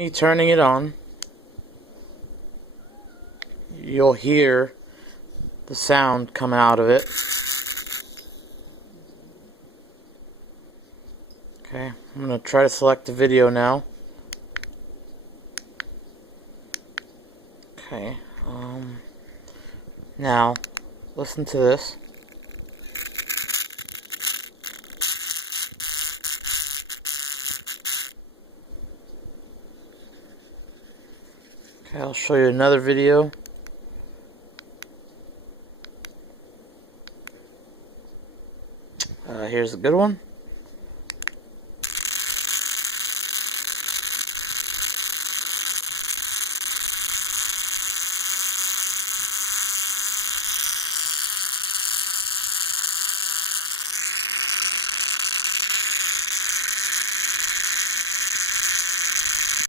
Me turning it on, you'll hear the sound come out of it. Okay, I'm going to try to select the video now. Okay, now listen to this. Okay, I'll show you another video. Here's a good one.